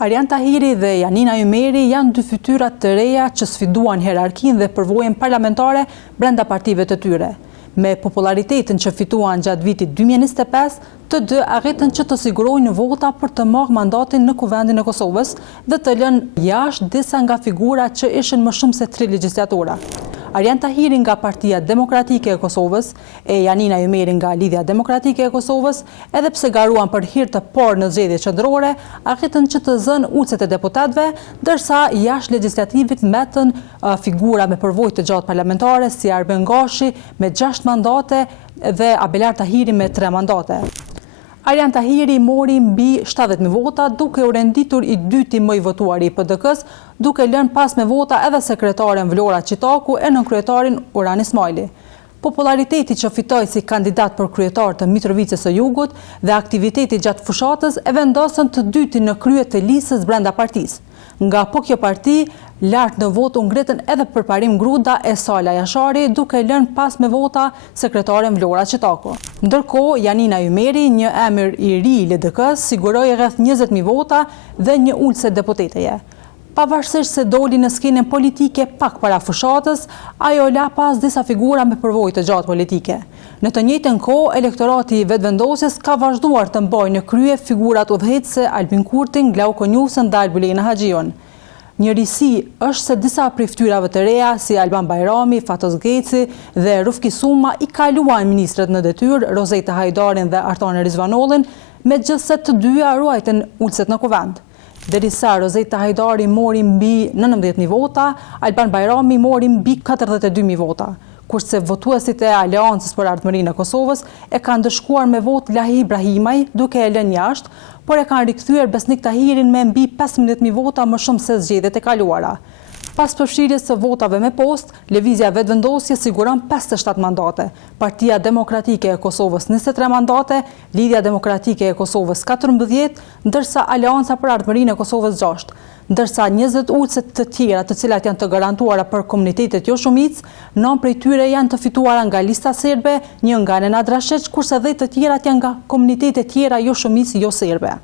Arjan Tahiri dhe Janina Ymeri janë dy fytyra të reja që sfiduan hierarkinë dhe përvojën parlamentare brenda partive të tyre. Me popularitetin që fituan gjatë vitit 2025, të dy arritën që të sigurojnë vota për të marrë mandatin në Kuvendin e Kosovës dhe të lënë jashtë disa nga figura që ishin më shumë se 3 legjislatura. Arjan Tahiri nga Partia Demokratike e Kosovës e Janina Ymeri nga Lidhja Demokratike e Kosovës, edhe pse garuan për hir të parë në zgjedhjet qendrore, arritën që të zënë ulcet e deputetëve, ndërsa jashtë legjislativit mbetën figura me përvojë të gjatë parlamentare si Arben Gashi me 6 mandate dhe Abelar Tahiri me 3 mandate. Arjan Tahiri mori mbi 70.000 vota, duke u renditur i dyti më i votuari i PDK-s, duke lënë pas me vota edhe sekretaren Vlora Qitaku e nënkryetarin Uran Ismaili. Populariteti që fitoi si kandidat për kryetar të Mitrovicës së Jugut dhe aktiviteti gjatë fushatës e vendosën të dyti në krye të listës brenda partisë. Nga po kjo parti, lart në votë u ngritën edhe përparim Gruda e Sala Jashari, duke lënë pas me vota sekretaren Vlora Qitaku. Ndërkohë, Janina Ymeri, një emër i ri i LDK-s, siguroi rreth 20.000 vota dhe një ulse deputeteje. Pavarësisht se doli në skenën politike pak para fushatës, ajo la pas disa figura me përvojë të gjatë politike. Në të njëjtën kohë, elektorati i vetëvendosjes ka vazhduar të mbajë në krye figurat udhëheqëse Albin Kurtin, Glauko Njusën dhe Albulena Haxhiun. Njërisi është se disa prej fytyrave të reja si Alban Bajrami, Fatos Geci dhe Rufki Suma i kaluan ministrat në detyrë, Rozeta Hajdarin dhe Artane Rizvanollin, megjithse të dyja ruajtën ulcet në kuvend. Derisa Rozeta Hajdari mori mbi 19.000 vota, Alban Bajrami mori mbi 42.000 vota, kurse votuesit e Aleancës për Ardhmërinë e Kosovës e kanë dëshkuar me votë Lahi Ibrahimaj duke e lënë jashtë, por e kanë rikthyer Besnik Tahirin me mbi 15.000 vota më shumë se zgjedhjet e kaluara. Pas përfshirjes së votave me post, Lëvizja Vetëvendosje siguron 57 mandate, Partia Demokratike e Kosovës 23 mandate, Lidhja Demokratike e Kosovës 14, ndërsa Aleanca për Ardhmërinë e Kosovës 6, ndërsa 20 ulcet të tjera të cilat janë të garantuara për komunitetet jo shumicë, 9 prej tyre janë të fituara nga lista serbe, 1 nga Nenad Rashec, kurse 10 të tjerat janë nga komunitetet tjera jo shumicë jo serbe.